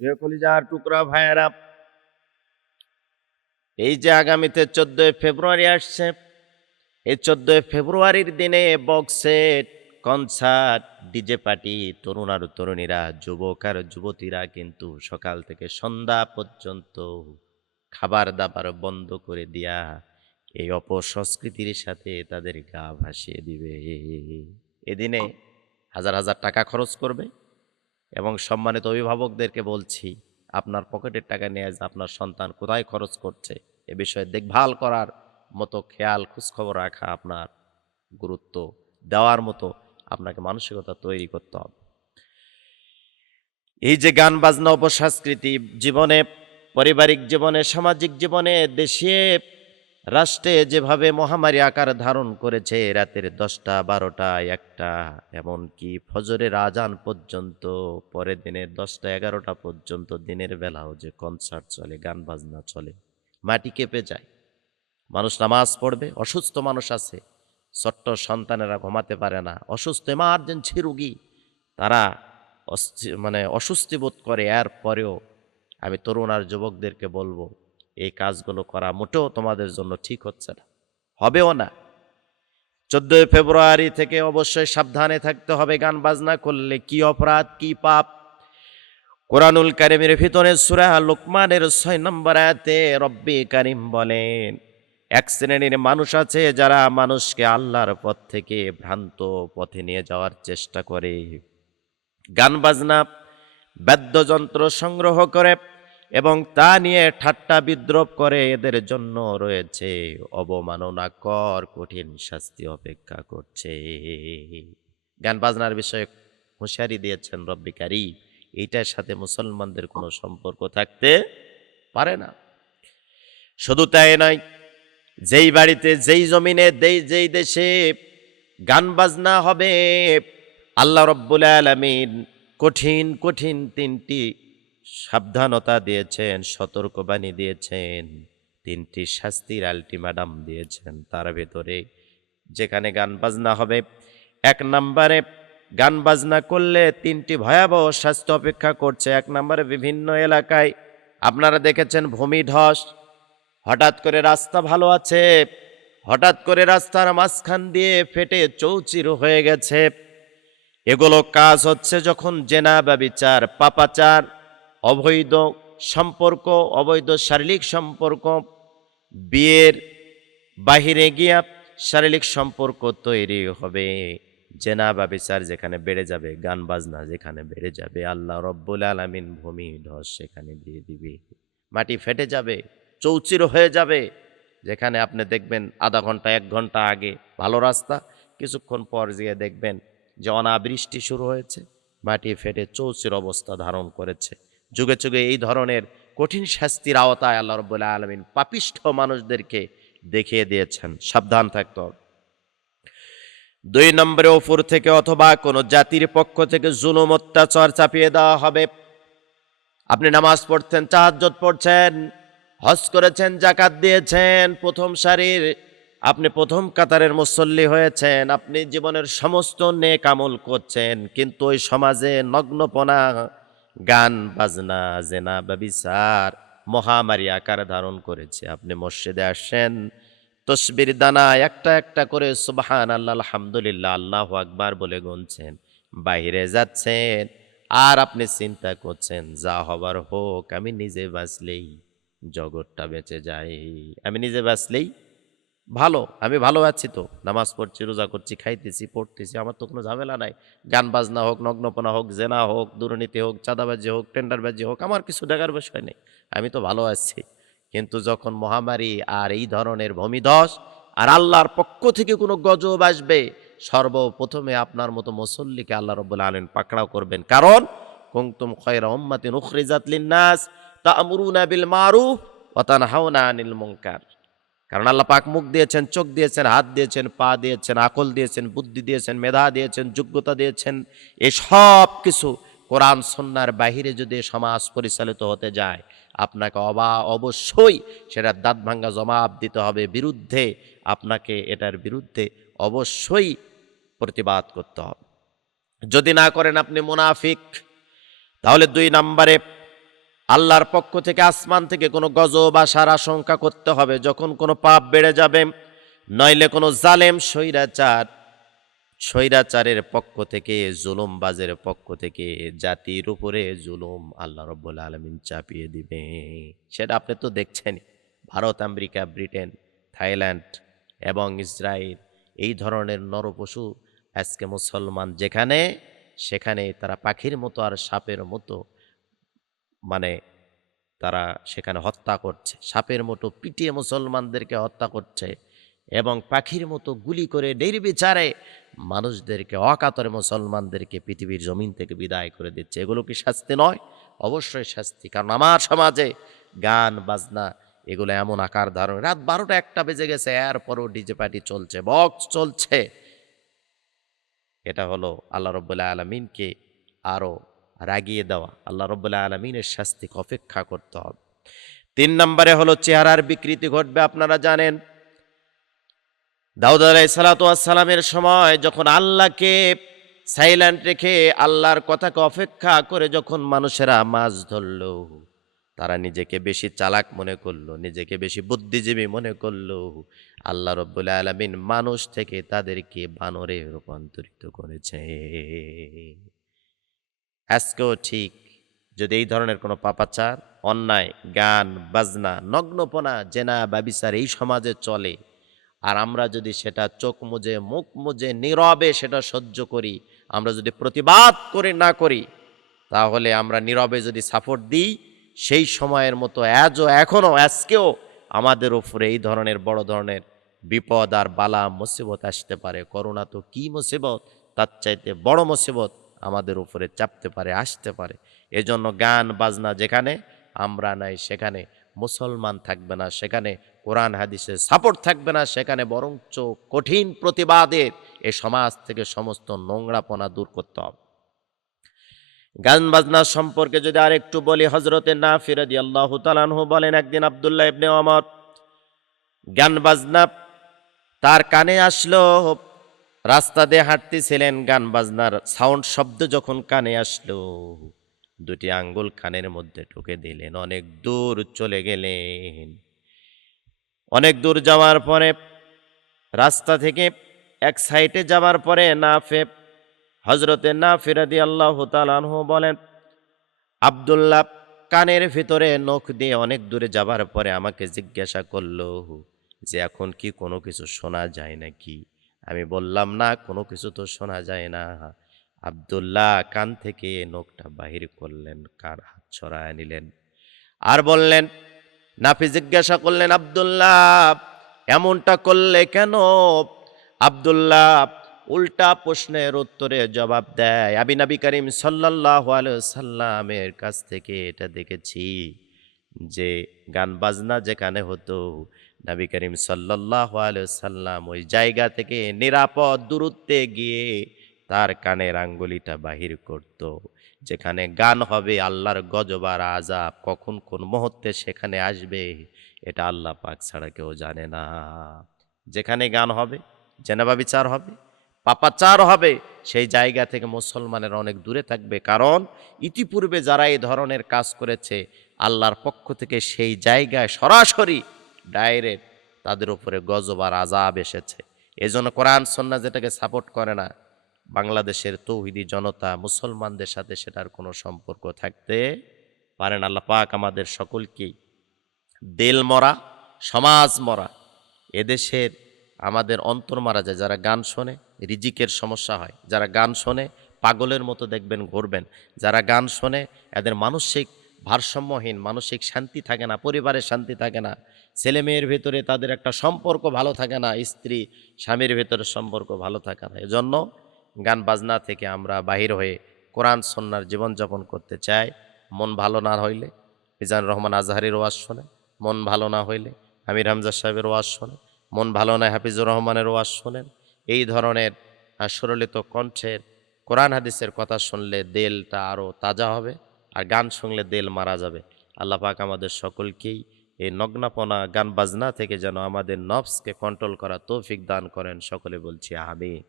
কলিজার টুকরা ভাইয়েরা, এই যে আগামীতে 14 ফেব্রুয়ারি আসছে, এই 14 ফেব্রুয়ারির দিনে বক্সেট, কনসার্ট, ডিজে পার্টি, তরুণ আর তরুণীরা, যুবক আর যুবতীরা কিন্তু সকাল থেকে সন্ধ্যা পর্যন্ত খাবার দাবার বন্ধ করে দিয়া এই অপসংস্কৃতির সাথে তাদের গা ভাসিয়ে দিবে। এদিনে হাজার হাজার টাকা খরচ করবে এবং সম্মানিত অভিভাবকদেরকে বলছি, আপনার পকেটের টাকা নিয়ে যে আপনার সন্তান কোথায় খরচ করছে এ বিষয়ে দেখভাল করার মতো, খেয়াল খোঁজখবর রাখা, আপনার গুরুত্ব দেওয়ার মতো আপনাকে মানসিকতা তৈরি করতে হবে। এই যে গান বাজনা উপসংস্কৃতি জীবনে, পারিবারিক জীবনে, সামাজিক জীবনে, দেশে রাষ্ট্রে যেভাবে মহামারী আকার ধারণ করেছে, রাতের 10টা 12টা 1টা এমনকি ফজরের আজান পর্যন্ত, পরের দিনের 10টা 11টা পর্যন্ত দিনের বেলাও যে কনসার্ট চলে, গান বাজনা চলে, মাটি কেঁপে যায়। মানুষ নামাজ পড়বে, অসুস্থ মানুষ আছে, ছোট্ট সন্তানেরা ঘুমাতে পারে না, অসুস্থ এমার্জেন্সি রুগী, তারা অস্বস্তি বোধ করে। এর পরেও আমি তরুণ আর যুবকদেরকে বলবো, এই কাজগুলো করা মোটেও তোমাদের জন্য ঠিক হচ্ছে না, হবেও না। 14 ফেব্রুয়ারি থেকে অবশ্যই সাবধানে থাকতে হবে। গান বাজনা করলে কি অপরাধ, কি পাপ। কোরআনুল কারীমের ভিতরে সূরা লোকমানের 6 নম্বর আয়াতে রব্বি কারীম বলেন, এক শ্রেণীর মানুষ আছে যারা মানুষকে আল্লাহর পথ থেকে ভ্রান্ত পথে নিয়ে যাওয়ার চেষ্টা করে, গান বাজনা বাদ্যযন্ত্র সংগ্রহ করে এবং তা নিয়ে ঠাট্টা বিদ্রূপ করে। এদের জন্য রয়েছে অবমাননাকর কঠিন শাস্তি অপেক্ষা করছে। গান বাজনার বিষয়ে হুঁশিয়ারি দিয়েছেন রব্বি কারীম, এইটার সাথে মুসলমানদের কোনো সম্পর্ক থাকতে পারে না। শুধু তাই নয়, যেই বাড়িতে, যেই জমিনে, যেই দেশে গান বাজনা হবে, আল্লাহ রব্বুল আলামিন কঠিন কঠিন 3টি সাবধানতা দিয়েছেন, সতর্কবাণী দিয়েছেন, 3টি শাস্তির আলটিমেটাম দিয়েছেন। তার ভেতরে যেখানে গান বাজনা হবে, 1 নম্বরে গান বাজনা করলে 3টি ভয়াবহ শাস্তি অপেক্ষা করছে। 1 নম্বরে বিভিন্ন এলাকায় আপনারা দেখেছেন ভূমিধস, হঠাৎ করে রাস্তা ভালো আছে, হঠাৎ করে রাস্তার মাঝখান দিয়ে ফেটে চৌচির হয়ে গেছে। এগুলো কাজ হচ্ছে যখন জেনা, ব্যভিচার, পাপাচার, অবৈধ সম্পর্ক, অবৈধ শারীরিক সম্পর্ক, বিয়ের বাহিরে গিয়া শারীরিক সম্পর্ক তৈরি হবে। জেনা ব্যভিচার যেখানে বেড়ে যাবে, গান বাজনা যেখানে বেড়ে যাবে, আল্লাহ রব্বুল আলামিন ভূমি ধস সেখানে দিয়ে দিবে, মাটি ফেটে যাবে, চৌচির হয়ে যাবে। যেখানে আপনি দেখবেন আধা ঘন্টা 1 ঘন্টা আগে ভালো রাস্তা, কিছুক্ষণ পর গিয়ে দেখবেন যে অনাবৃষ্টি শুরু হয়েছে, মাটি ফেটে চৌচির অবস্থা ধারণ করেছে। যুগে যুগে এই ধরনের কঠিন শাস্তির আওতায় আল্লাহ রাব্বুল আলামিন পাপিষ্ঠ মানুষদেরকে দেখিয়ে দিয়েছেন, সাবধান থাকতে হবে। 2 নম্বরে উপর থেকে অথবা কোনো জাতির পক্ষ থেকে জুলুম অত্যাচার চাপিয়ে দেওয়া হবে। আপনি নামাজ পড়ছেন, তাহাজ্জুদ পড়ছেন, হজ করেছেন, যাকাত দিয়েছেন, প্রথম সারির, আপনি প্রথম কাতারের মুসল্লি হয়েছেন, আপনি জীবনের সমস্ত নেক আমল করছেন, কিন্তু ওই সমাজে নগ্নপনা, গান বাজনা, জেনা ব্যভিচার মহামারী আকার ধারণ করেছে। আপনি মসজিদে আসেন, তসবির দানা একটা একটা করে সুবহানাল্লাহ, আলহামদুলিল্লাহ, আল্লাহু আকবার বলে গুনছেন, বাইরে যাচ্ছেন আর আপনি চিন্তা করছেন যা হবার হোক, আমি নিজে বাঁচলেই জগৎটা বেঁচে যায়, আমি নিজে বাঁচলেই ভালো, আমি ভালো আছি তো, নামাজ পড়ছি, রোজা করছি, খাইতেছি, পড়তেছি, আমার তো কোনো ঝামেলা নাই। গান বাজনা হোক, নগ্নপনা হোক, জেনা হোক, দুর্নীতি হোক, চাঁদাবাজি হোক, টেন্ডারবাজি হোক, আমার কিছু দেখার বিষয় নেই, আমি তো ভালো আছি। কিন্তু যখন মহামারী আর এই ধরনের ভূমিধস আর আল্লাহর পক্ষ থেকে কোনো গজব আসবে, সর্বপ্রথমে আপনার মতো মুসল্লিকে আল্লাহ রাব্বুল আলামিন পাকড়াও করবেন। কারণ কুনতুম খায়রা উম্মাতিন উখরিজাত লিন-নাস তা'মুরুনা বিল মারুফ ওয়া তানহাউনা আনিল মুনকার। কারণ আল্লাহ পাক মুখ দিয়েছেন, চোখ দিয়েছেন, হাত দিয়েছেন, পা দিয়েছেন, আকল দিয়েছেন, বুদ্ধি দিয়েছেন, মেধা দিয়েছেন, যোগ্যতা দিয়েছেন। এই সব কিছু কোরআন সুন্নাহর বাহিরে যদি সমাজ পরিচালিত হতে যায়, আপনাকে অবশ্যই সেটার দাঁত ভাঙ্গা জবাব দিতে হবে, বিরুদ্ধে আপনাকে এটার বিরুদ্ধে অবশ্যই প্রতিবাদ করতে হবে। যদি না করেন আপনি মুনাফিক। তাহলে 2 নম্বরে আল্লাহর পক্ষ থেকে আসমান থেকে কোনো গজব আসার আশঙ্কা করতে হবে যখন কোনো পাপ বেড়ে যাবে, নইলে কোনো জালেম স্বৈরাচারের পক্ষ থেকে, জুলুমবাজের পক্ষ থেকে জাতির উপরে জুলুম আল্লাহ রাব্বুল আলামিন চাপিয়ে দিবে। সেটা আপনি তো দেখছেনই। ভারত, আমেরিকা, ব্রিটেন, থাইল্যান্ড এবং ইসরায়েল, এই ধরনের নরপশু আজকে মুসলমান যেখানে সেখানে তারা পাখির মতো আর সাপের মতো, মানে তারা সেখানে হত্যা করছে, সাপের মতো পিটিয়ে মুসলমানদেরকে হত্যা করছে এবং পাখির মতো গুলি করে নির্বিচারে মানুষদেরকে, অকাতরে মুসলমানদেরকে পৃথিবীর জমিন থেকে বিদায় করে দিচ্ছে। এগুলো কি শাস্তি নয়? অবশ্যই শাস্তি। কারণ আমার সমাজে গান বাজনা এগুলো এমন আকার ধারণ, রাত 12টা 1টা বেজে গেছে, এরপরও ডিজে পার্টি চলছে, বক্স চলছে। এটা হলো আল্লাহ রাব্বুল আলামিনকে আরো রাগিয়ে দেওয়া। আল্লাহ রাব্বুল আলামিনের শাস্তিকে অপেক্ষা করতে হবে। 3 নম্বরে হলো চেহারার বিকৃতি ঘটবে। আপনারা জানেন দাউদ আলাইহিস সালাতু ওয়াস সালামের সময় যখন আল্লাহকে সাইলেন্ট রেখে আল্লাহর কথাকে অপেক্ষা করে যখন মানুষেরা মাছ ধরল, তারা নিজেকে বেশি চালাক মনে করলো, নিজেকে বেশি বুদ্ধিজীবী মনে করলো। আল্লাহ রাব্বুল আলামিন মানুষ থেকে তাদেরকে বানরে রূপান্তরিত করেছে। আজকেও ঠিক যদি এই ধরনের কোনো পাপাচার, অন্যায়, গান বাজনা, নগ্নপনা, জেনা, ব্যভিচার এই সমাজে চলে, আর আমরা যদি সেটা চোখ মুজে মুখ মুজে নীরবে সেটা সহ্য করি, আমরা যদি প্রতিবাদ করে না করি, তাহলে আমরা নীরবে যদি সাপোর্ট দিই, সেই সময়ের মতো এখনো আজকেও আমাদের উপরে এই ধরনের বড় ধরনের বিপদ আর বালা মুসিবত আসতে পারে। করোনা তো কি মুসিবত, তার চাইতে বড় মুসিবত আমাদের উপরে চাপতে পারে, আসতে পারে। এজন্য গান বাজনা যেখানে আমরা নাই, সেখানে মুসলমান থাকবে না, সেখানে কোরআন হাদিসের সাপোর্ট থাকবে না, সেখানে বরঞ্চ কঠিন প্রতিবাদের এ সমাজ থেকে সমস্ত নোংরাপনা দূর করতে হবে। গান বাজনা সম্পর্কে যদি আরেকটু বলি, হযরতে নাফি রাদিয়াল্লাহু তাআলা আনহু বলেন, একদিন আব্দুল্লাহ ইবনে ওমর গান বাজনা তার কানে আসলো, রাস্তা দিয়ে হাঁটতেছিলেন, গান বাজনার সাউন্ড শব্দ যখন কানে আসলো, দুটি আঙ্গুল কানের মধ্যে ঢুকে দিলেন, অনেক দূর চলে গেলেন। অনেক দূর যাওয়ার পরে রাস্তা থেকে এক সাইডে যাওয়ার পরে হযরতে নাফি রাদিয়াল্লাহু তাআলা আনহু বলেন, আব্দুল্লাহ কানের ভিতরে নখ দিয়ে অনেক দূরে যাবার পরে আমাকে জিজ্ঞাসা করলো যে এখন কি কোনো কিছু শোনা যায় নাকি? আমি বললাম, না, কোনো কিছু তো শোনা যায় না। আব্দুল্লাহ কান থেকে নখটা বাহির করলেন, কার হাত ছড়ায় নিলেন আর বললেন, নাফি জিজ্ঞাসা করলেন, আব্দুল্লাহ এমনটা করলে কেন? আব্দুল্লাহ উল্টা প্রশ্নের উত্তরে জবাব দেয়, আমি নবী করিম সাল্লাল্লাহু আলাইহি সাল্লামের কাছ থেকে এটা দেখেছি যে গান বাজনা যেখানে হতো, নবী করিম সাল্লাল্লাহু আলাইহি সাল্লাম ওই জায়গা থেকে নিরাপদ দূরত্বে গিয়ে তার কানের আঙ্গুলিটা বাহির করত। যেখানে গান হবে, আল্লাহর গজব আর আযাব কখন কোন মুহূর্তে সেখানে আসবে এটা আল্লাহ পাক ছাড়া কেউ জানে না। যেখানে গান হবে, জেনাবা বিচার হবে, পাপাচার হবে, সেই জায়গা থেকে মুসলমানের অনেক দূরে থাকবে। কারণ ইতিপূর্বে যারা এই ধরনের কাজ করেছে, আল্লাহর পক্ষ থেকে সেই জায়গায় সরাসরি ডাইরেক্ট তাদের উপরে গজব আর আযাব এসেছে। এজন্য কোরআন সুন্নাহ যেটাকে সাপোর্ট করে না, বাংলাদেশের তৌহিদি জনতা মুসলমানদের সাথে সেটার কোনো সম্পর্ক থাকতে পারে না। আল্লাহ পাক আমাদের সকলকেই দিল মরা, সমাজ মরা, এদেশের আমাদের অন্তর মারা যায় যারা গান শোনে, রিজিকের সমস্যা হয়, যারা গান শোনে পাগলের মতো দেখবেন ঘুরবেন, যারা গান শোনে এদের মানসিক ভারসাম্যহীন, মানসিক শান্তি থাকে না, পরিবারের শান্তি থাকে না, ছেলে মেয়ের ভেতরে তাদের একটা সম্পর্ক ভালো থাকে না, স্ত্রী স্বামীর ভেতরে সম্পর্ক ভালো থাকে না। এজন্য গান বাজনা থেকে আমরা বাহির হয়ে কোরআন সুন্নাহর জীবনযাপন করতে চাই। মন ভালো না হইলে মিজানুর রহমান আজহারীর ওয়াজ শোনে, মন ভালো না হইলে আমির হামজা সাহেবের ওয়াজ শোনে, মন ভালো নয় হাফিজুর রহমানের ওয়াজ শোনেন। এই ধরনের সুরলিত কণ্ঠের কোরআন হাদিসের কথা শুনলে দিলটা আরও তাজা হবে, আর গান শুনলে দিল মারা যাবে। আল্লাহ পাক আমাদের সকলকেই এই নগ্নাপনা গান বাজনা থেকে যেন আমাদের নফসকে কন্ট্রোল করা তৌফিক দান করেন। সকলে বলছি আমিন।